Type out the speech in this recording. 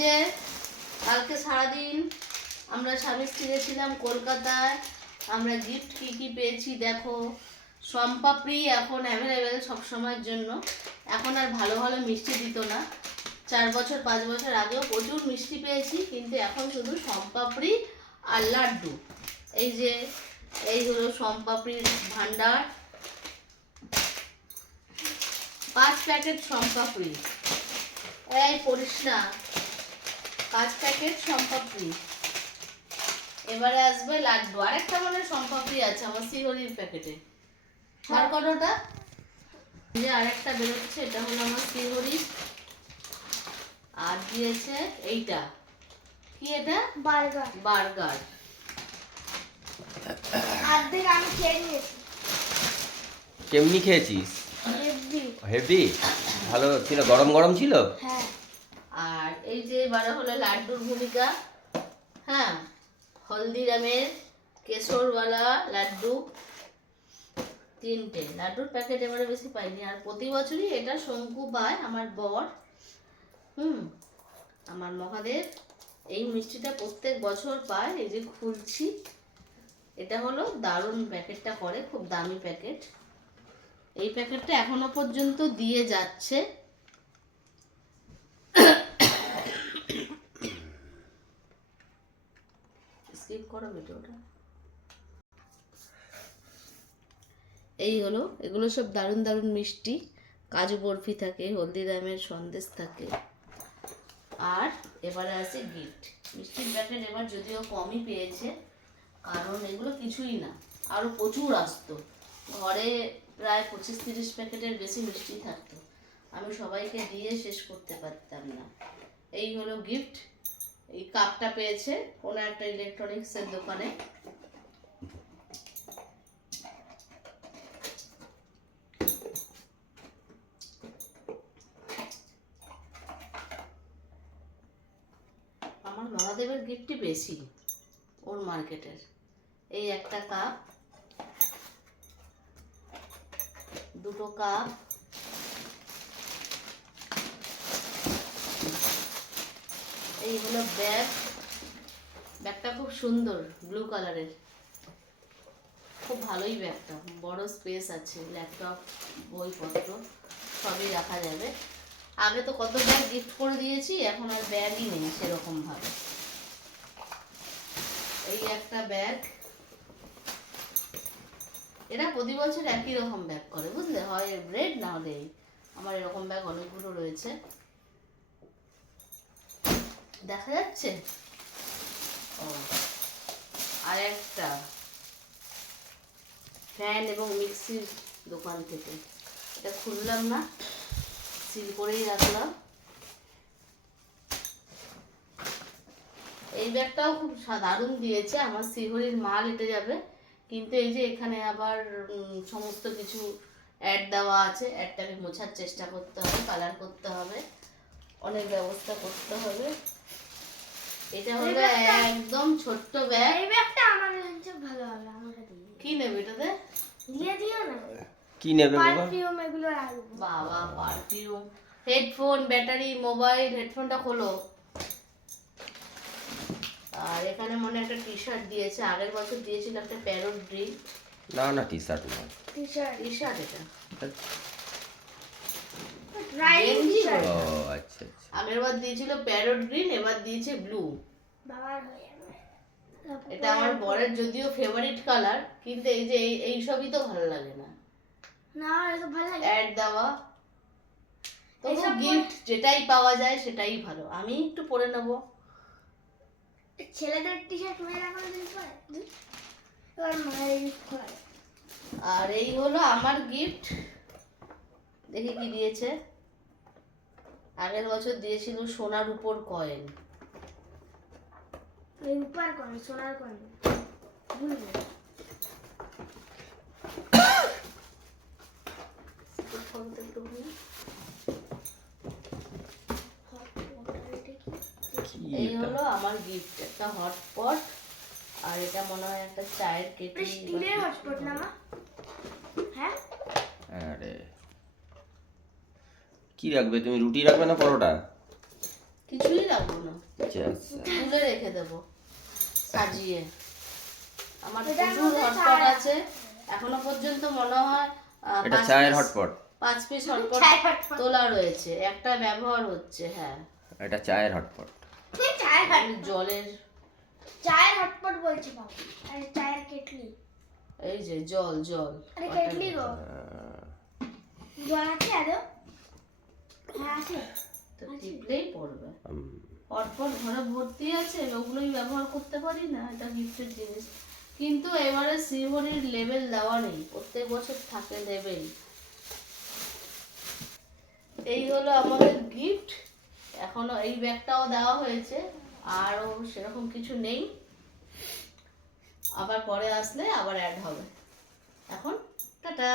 যে কালকে সারাদিন আমরা স্বামী স্ত্রী গেছিলাম কলকাতায়, আমরা গিফট কী কী পেয়েছি দেখো। সম্পাপড়ি এখন অ্যাভেলেবেল সব সময়ের জন্য। এখন আর ভালো ভালো মিষ্টি দিত না। চার বছর, পাঁচ বছর আগেও প্রচুর মিষ্টি পেয়েছি, কিন্তু এখন শুধু সম্পাপড়ি আর লাড্ডু। এই যে, এই হলো সম্পাপড়ির ভান্ডার। পাঁচ প্যাকেট সম্পাপড়ি এই পড়িস না পাঁচ প্যাকেট সম্পাপড়ি এবারে আসবে লাড্ডু। আরেকটা মানে সম্পাপড়ি আছে আমার শিহরির প্যাকেটে। করো ওটা এই যে আরেকটা বেরোচ্ছে এটা হলো আমার শিহরি আর দিয়েছে এইটা। কি এটা? বার্গার। বার্গার। অর্ধেক আমি খেয়ে নিয়েছি। কেমনি খেয়েছিস? হেভি। ভালো ছিল? গরম গরম ছিল? হ্যাঁ। আর এবারে হলো লাড্ডুর ভূমিকা। হ্যাঁ হলদিরামের কেশরওয়ালা লাড্ডু। তিনটে। লাড্ডুর প্যাকেট এবারে বেশি পাইনি। আর প্রতি বছরই এটা শঙ্কু পায়, আমার বর। হুম, আমার মহাদেব। এই মিষ্টিটা প্রত্যেক বছর পায়। এই যে খুলছি। এটা হলো দারুণ প্যাকেটটা করে, খুব দামি প্যাকেট। এই প্যাকেটটা এখনও পর্যন্ত দিয়ে যাচ্ছে। স্কিপ করো ভিডিওটা। এই হলো, এগুলো সব দারুণ দারুণ মিষ্টি। কাজু বরফি থাকে হলদিরামের সন্দেশ থাকে। আর এবারে আছে গিফট। মিষ্টির প্যাকেট এবার যদিও কমই পেয়েছে, কারণ এগুলো কিছুই না। আরও প্রচুর আসতো। ঘরে প্রায় পঁচিশ তিরিশ প্যাকেটের বেশি মিষ্টি থাকতো। আমি সবাইকে দিয়ে শেষ করতে পারতাম না। এই হলো গিফট। এই কাপটা পেয়েছে। কোনো একটা ইলেকট্রনিক্সের দোকানে। আমার মহাদেবের গিফটই বেশি ওর মার্কেটের। এই একটা কাপ দুটো কাপ এই হলো ব্যাগ। ব্যাগটা খুব সুন্দর ব্লু কালারের খুব ভালোই ব্যাগটা। বড় স্পেস আছে ল্যাপটপ বইপত্র, সবই রাখা যাবে। আগে তো কত ব্যাগ গিফট করে দিয়েছি, এখন আর ব্যাগই নেই সেরকম ভাবে এই একটা ব্যাগ। এরা প্রতি বছর একই রকম ব্যাগ করে, বুঝলে? হয় রেড না হলে আমার এরকম ব্যাগ অনেকগুলো রয়েছে। দেখা যাচ্ছে? ও আর একটা ফ্যান এবং মিক্সির দোকান থেকে। এটা খুললাম না, সিল করেই রাখলাম। এই ব্যাগটাও খুব দারুণ দিয়েছে। আমার শিহরির মাল এটে যাবে। কিন্তু এই যে এখানে আবার সমস্ত কিছু অ্যাড দেওয়া আছে অ্যাডটাকে মোছার চেষ্টা করতে হবে কালার করতে হবে, অনেক ব্যবস্থা করতে হবে। এটা হলো একদম ছোট্ট ব্যাগ। এই ব্যাগটা আমার কাছে ভালো হবে আমাকে দিয়ে কি নেবে এটাতে? দিয়ে দিও না। কি নেবে বাবা? পারফিউম এগুলো রাখব। বাবা পারফিউম। হেডফোন ব্যাটারি মোবাইল হেডফোনটা খোলো। আর এখানে মনে একটা টি শার্ট দিয়েছে। আগের বছর দিয়েছিল একটা প্যারোট ড্রিঙ্ক। না না টি শার্ট না টি শার্ট টি শার্ট এটা রাইডিং টি গেঞ্জি শার্ট ও আচ্ছা আচ্ছা। আগের বার দিয়েছিল প্যারোট গ্রিন এবার দিয়েছে ব্লু হয়ে এটা আমার বরের যদিও ফেভারিট কালার কিন্তু এই যে এই এই সবই তো ভালো লাগে না। না এটা ভালো লাগে অ্যাড দেওয়া। তো এইসব গিফট যেটাই পাওয়া যায় সেটাই ভালো। আমি একটু পরে নেব। ছেলেদের টি শার্ট মেয়েরা করে দিতে পারে। এবার মায়ের ইউজ করে আর এই হলো আমার গিফট দেখি কি দিয়েছে। আগের বছর দিয়েছিল সোনার উপর কয়েন এই উপর করে সোনার বুঝলে এই হলো আমার গিফট একটা হটপট আর এটা মনে হয় একটা চায়ের কেটলি স্টিলের হটপট না মা? হ্যাঁ? আরে। কি রাখবে? তুমি রুটি রাখবে না পরোটা? কিছুই রাখব না। আচ্ছা আচ্ছা। তুলে রেখে দেবো। সাজিয়ে। আমার প্রচুর হটপট আছে। এখনও পর্যন্ত মনে হয় এটা চায়ের হটপট পাঁচ পিস হটপট। তোলা রয়েছে। একটা ব্যবহার হচ্ছে হ্যাঁ। এটা চায়ের হটপট জলের চায়ের হটপট বলছি বাবা। আরে চায়ের কেটলি। এই যে জল জল। আরে কেটলি গো। জল আছে আছে তো টিপলেই পড়বে। হটপট ঘরে ভর্তি আছে ওগুলোই ব্যবহার করতে পারি না এটা গিফটের জিনিস। কিন্তু এবারে শ্রীহরির লেভেল দেওয়া নেই প্রত্যেক বছর থাকে লেভেল এই হলো আমাদের গিফট এখনও এই ব্যাগটাও দেওয়া হয়েছে আরও সেরকম কিছু নেই। আবার পরে আসলে আবার অ্যাড হবে। এখন টাটা।